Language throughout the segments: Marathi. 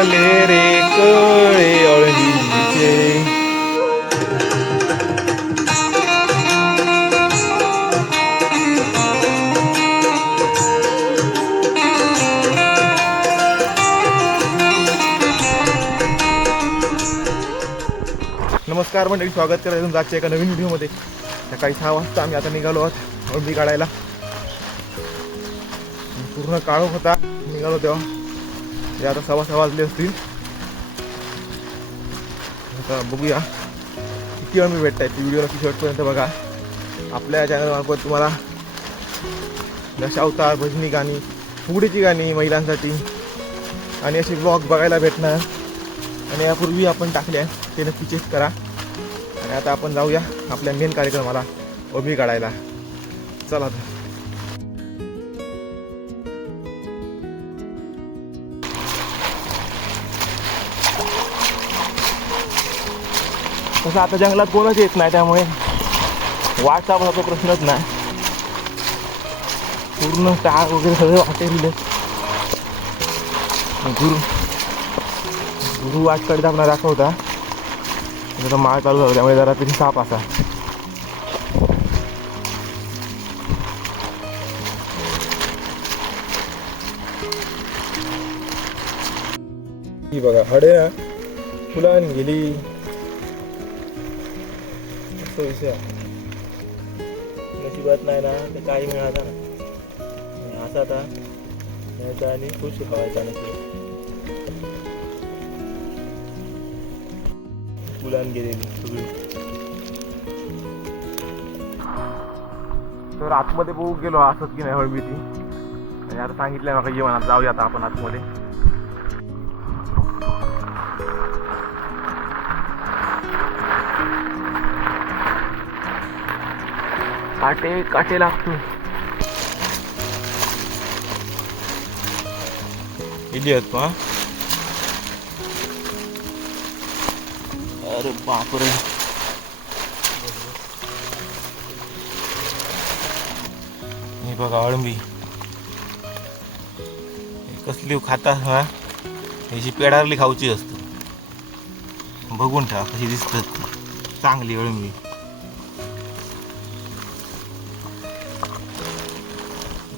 लागले रे कळे अळणीचे नमस्कार मंडळी स्वागत करायचं तुमचं आजच्या एका नवीन व्हिडिओमध्ये. सकाळी सहा वाजता आम्ही आता निघालो आहोत अळंबी काढायला. पूर्ण काळोख होता निघालो तेव्हा. ते आता सव्वा सहा वाजले असतील. आता बघूया किती अळंबी भेटत आहे व्हिडिओ नक्की शेवटपर्यंत बघा. आपल्या चॅनलमार्फत तुम्हाला दशावतार भजनी गाणी फुगडीची गाणी महिलांसाठी आणि असे ब्लॉग बघायला भेटणार. आणि यापूर्वी आपण टाकले ते नक्की चेक करा. आणि आता आपण जाऊया आपल्या मेन कार्यक्रमाला ओबी काढायला. चला तर. तसं आता जंगलात कोणच येत नाही त्यामुळे वाट तो प्रश्नच नाही. पूर्ण टाळ वगैरे सगळे वाटेल. गुरु गुरु वाटकडे आपला दाखवता जरा माळ चालू झाला त्यामुळे जरा तरी साप असा. बघा हडे ना फुलान गेली. असं आहे. नशिबात नाही ना ते काही मिळाला ना. आणि असा आता यायचा आणि खुश व्हायचा नशिबात फुलान गेलेली सगळी. तर आतमध्ये बघू गेलो असंच की नाही हळमी ती. आणि आता सांगितलं मला ये जाऊया आता आपण आतमध्ये. काटे काटे लागतो इली आहेत पहा. अरे बापरे. हे बघा अळंबी कसली खाता हा? ह्याची पेडारली खाऊची असते. बघून ठेवा कशी दिसतात चांगली अळंबी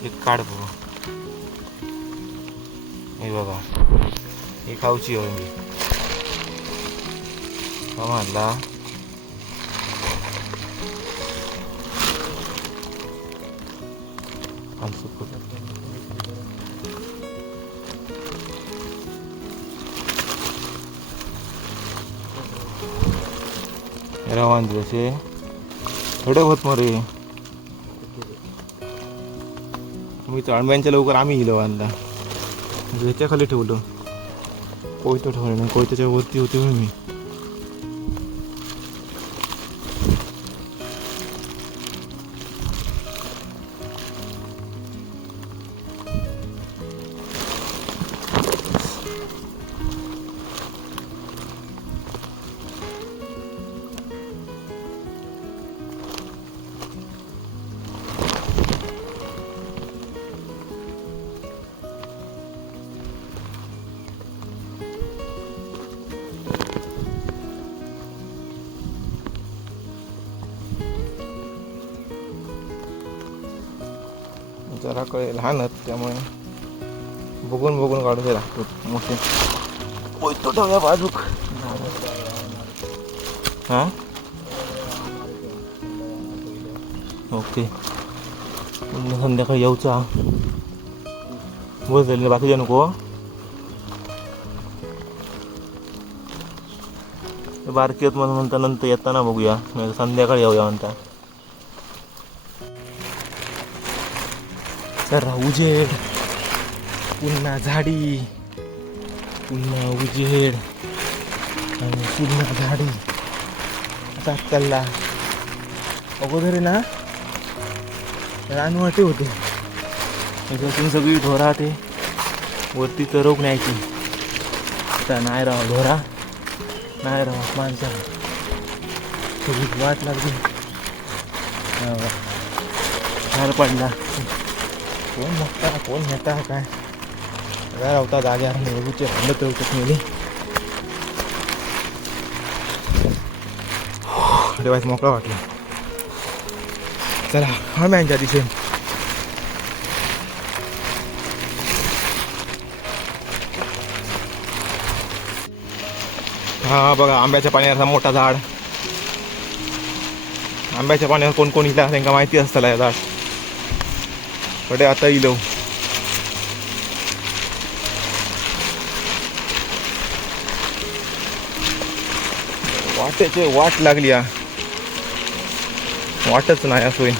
एक काढ बघा हे बघा ही खाऊची अळंबी हा म्हणला रवान जसे. थोडे होत मरे. मी तळंब्यांच्या लवकर आम्ही गेलो आणला. म्हणजे ह्याच्या खाली ठेवलं. कोयतं ठेवलं नाही कोयत्याच्या वरती होते मी. घराकडे लहान लहानच त्यामुळे बघून बघून काढू लागतो मोठे. कोयतो ठेवूया बाजूक. हां? ओके. पुन्हा संध्याकाळी येऊचा. बस झाली बाकीच्या नको बारकी आहेत म्हणून म्हणता नंतर येताना बघूया संध्याकाळी येऊया म्हणता. तर उजेड पुन्हा झाडी. पुन्हा उजेड आणि पुन्हा झाडी. आता कल्ला अगोदर आहे ना रानवाटे होते. त्याच्यातून सगळी ढोरा ते वरती चरवून न्यायची आता नाही राहा ढोरा. नाही राहा माणसा. सगळी वाट लागली. झाड पडला. कोण मोठा कोण नेता काय काय रावता जाग्यावर नेहमीचे भांडत ठेवतात मिली देवायच मोकळा वाटला चला हा मॅनच्या दिशेन हा बघा आंब्याच्या पाण्याचा मोठा झाड आंब्याच्या पाण्यावर कोण कोण इला त्यांना माहिती असतं या झाड कडे आता इलो. वाटेचे वाट लागली हा वाटच नाही असोय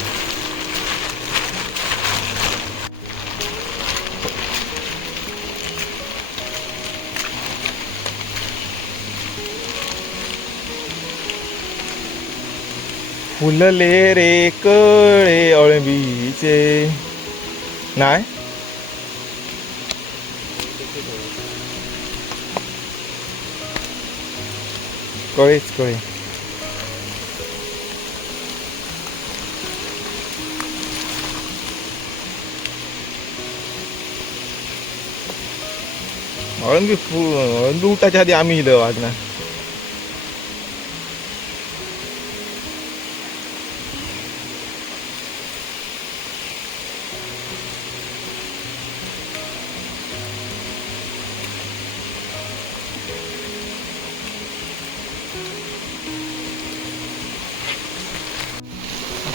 फुलले रे कळे अळबीचे नाही कळेच कळे अळंबी फु अळंबी उठाच्या आधी आम्ही इलं वागणार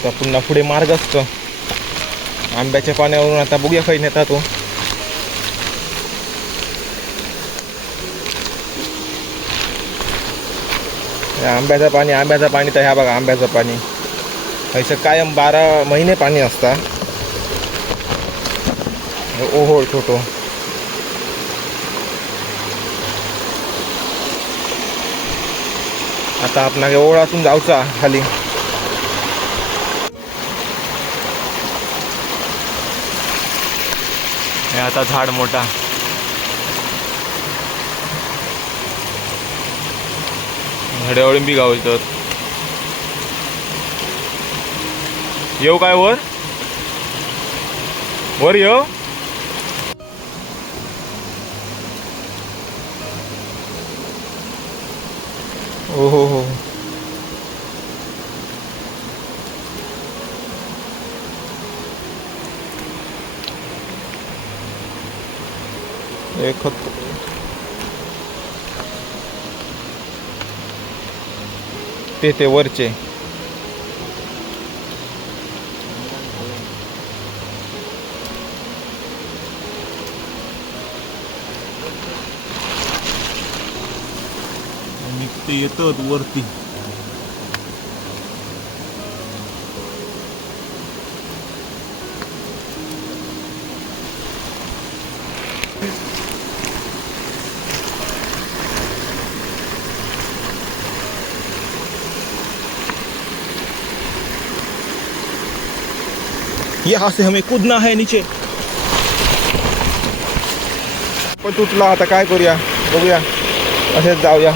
आता पुन्हा पुढे मार्ग असतो. आंब्याच्या पाण्यावरून आता बघूया काही नेता तो. आंब्याचं पाणी आंब्याचं पाणी तर ह्या बघा आंब्याचं पाणी. असं कायम बारा महिने पाणी असता ओहोळ छोटो. आता आपण ओळातून जाऊचा खाली. हे आता झाड मोठा. झाड्यावर बी गाव गावतात येऊ काय वर? वर येऊ? हो हो हो. एक खत ते ते वरचे आणि ते येतात वरती यहाँ से हमें कूदना है नीचे। तुटला आता काय करूया? बघूया। असेच जाऊया।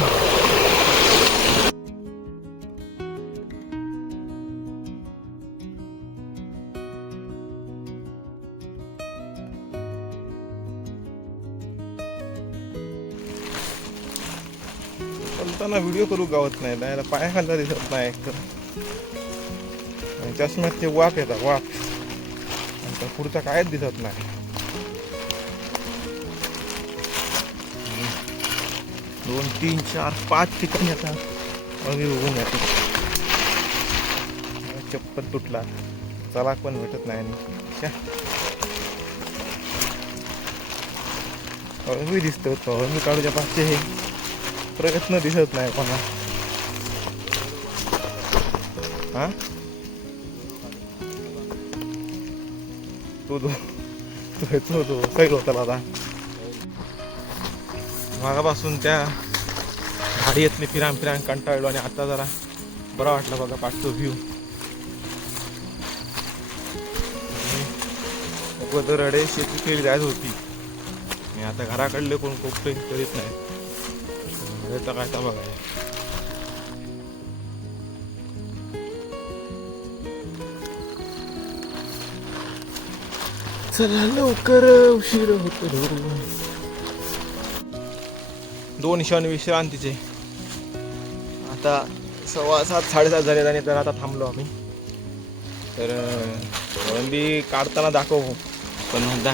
व्हिडिओ करू गावत नाही डायला पायाखालचा दिसत नाही एकतर चष्म्यात ते वाफ येतात, वाफ. आणि पुढचा कायच दिसत नाही. दोन तीन चार पाच ठिकाणी आता अगदी उघडून जाते चप्पल तुटला. चलाक पण भेटत नाही आणि छ्या. अळंबी दिसतो तो काढूच्या पाचशे हे प्रयत्न दिसत नाही कोणा. हा? तो तो तो तो तो कैल होता आता? मागापासून त्या गाडीतली फिरान फिरान कंटाळलो आणि आता जरा बरं वाटलं बघा पाठतो व्ह्यू अगोदर रडे शेती केली जायच होती. आणि आता घराकडले कोण कोपटे करीत नाही. तर काय तर बघा चला लवकर उशीर होतो दोन क्षण विश्रांतीचे. आता सव्वा सात साडेसात झाले आणि तर आता थांबलो आम्ही. तर अळंबी काढताना दाखव पण म्हणता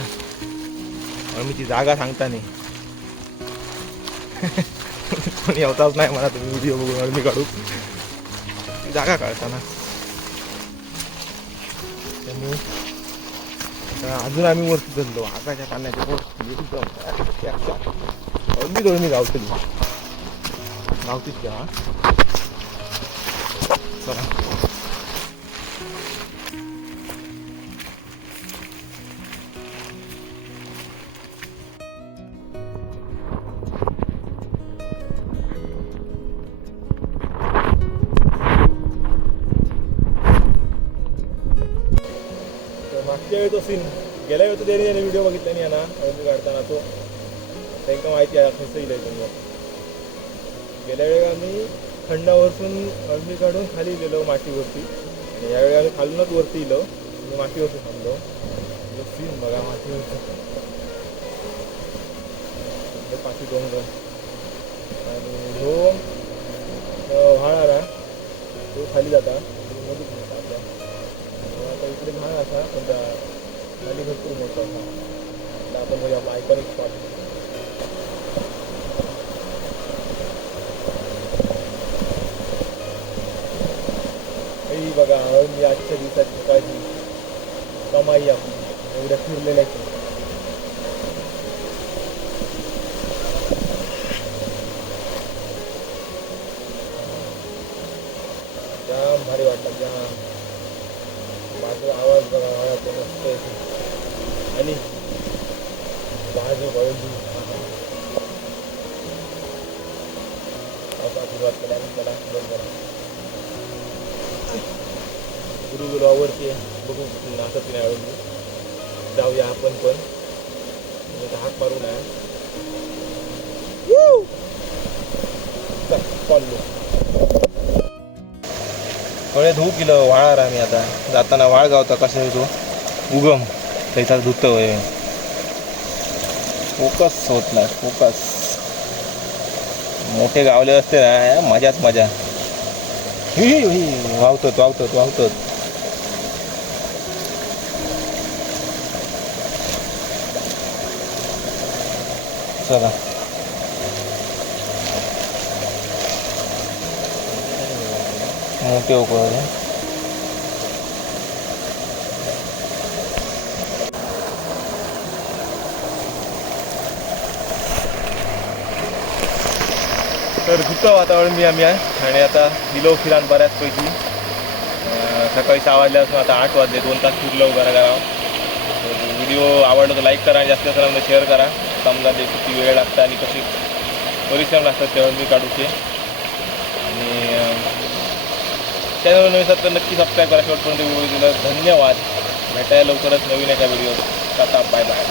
अळंबीची जागा सांगता नाही कोणी होताच नाही मला तुम्ही व्हिडिओ बघून अळंबी काढू. ती जागा काढताना. अजून आम्ही वरती धरलो. आकाच्या पाण्याच्या अगदी एकदम अळंबी गावतली गावतीच का हा? चला. सीन गेल्या वेळी तो त्याने त्याने व्हिडिओ बघितला नाही ना अळंबी काढताना तो. त्यांना माहिती आहे कसं येईल इथून गेल्या वेळी आम्ही खंडावरसून अळंबी काढून खाली गेलो मातीवरती. आणि यावेळी आम्ही खालूनच वरती येलो आणि मातीवरती थांबलो. सीन बघा मातीवरती. पाठी डोंगर. आणि जो व्हाळारा तो खाली जाता. मधून आपल्या. आता इकडे लहान असा पण आणि भरपूर मोठा असा आता आपण बघूया आयकॉनिक स्पॉट ही बघा मी आजच्या दिवसात सकाळची कमाई आपली. एवढ्या फिरलेल्या जाम भारी वाटलं जाम. माझा आवाज बघा आवाज मस्त आणि भाजी बळून असा सुरुवात केला आणि त्याला बंद करा गुरुगुलावरती बघू नाचत नाही आवडली. जाऊया आपण पण. मी आता हाक मारून आहे. चल, चाललो. थोडे धूप गेलो वाळार आम्ही आता. जाताना वाळ गावता कसं येतो उगम. त्याचा धुतं होय फोकस होत नाही फोकस मोठे गावले असते ना मजाच मजा हि, हि, वावतात वावतात वावतात चला मोठे उकळ तर धुतं वातावरण मी आम्ही आहे. आणि आता दिलो फिरान बऱ्याचपैकी. सकाळी सहा वाजल्यापासून आता आठ वाजले. दोन तास फिरलो घरा घरावर तर व्हिडिओ आवडला तर लाईक करा आणि जास्त जणांना शेअर करा. समजा ते किती वेळ लागतं आणि कशी परिश्रम लागतात तेव्हा मी काढूचे आणि चॅनल नवीन सर तर नक्की सबस्क्राईब करा. शेवटपर्यंत व्हिडिओ दिला. धन्यवाद. भेटायला लवकरच नवीन एका व्हिडिओ टाटा बाय बाय